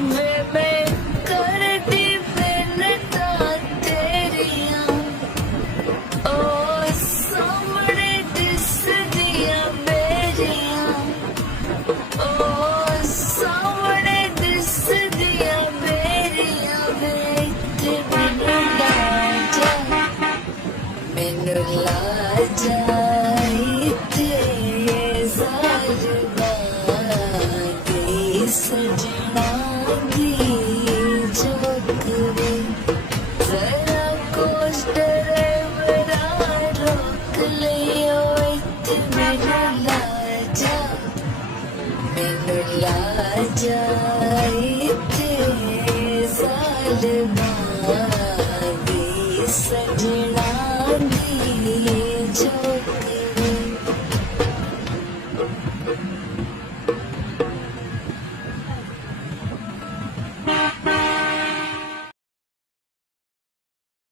ਵੇ ਮੈਂ ਕਰਦੀ ਮਿੰਨਤਾਂ ਤੇਰੀਆਂ, ਓ ਸਾਹਮਣੇ ਦਿਸਦੀਆਂ ਮੇਰੀਆਂ, ਓ ਸਾਹਮਣੇ ਦਿਸਦੀਆਂ ਮੇਰੀਆਂ। ਵੇ ਇੱਥੇ ਮੈਨੂੰ ਲਾ ਜਾ, ਮੈਨੂੰ ਲਾ ਜਾ ਇੱਥੇ ਜ਼ਾਲਮਾਂ ਦੀ ਸਜਣਾ ਦੀ ਝੋਕਵੇ। ਜ਼ਰਾ ਕੋਸਟਰ ਮੇਰਾ ਰੋਕ ਲਿਓ, ਇੱਥੇ ਮੈਨੂੰ ਲਾ ਜਾ, ਮੈਨੂੰ ਲਾ ਜਾ ਇੱਥੇ ਜ਼ਾਲਮਾਂ ਦੀ ਸਜਣਾ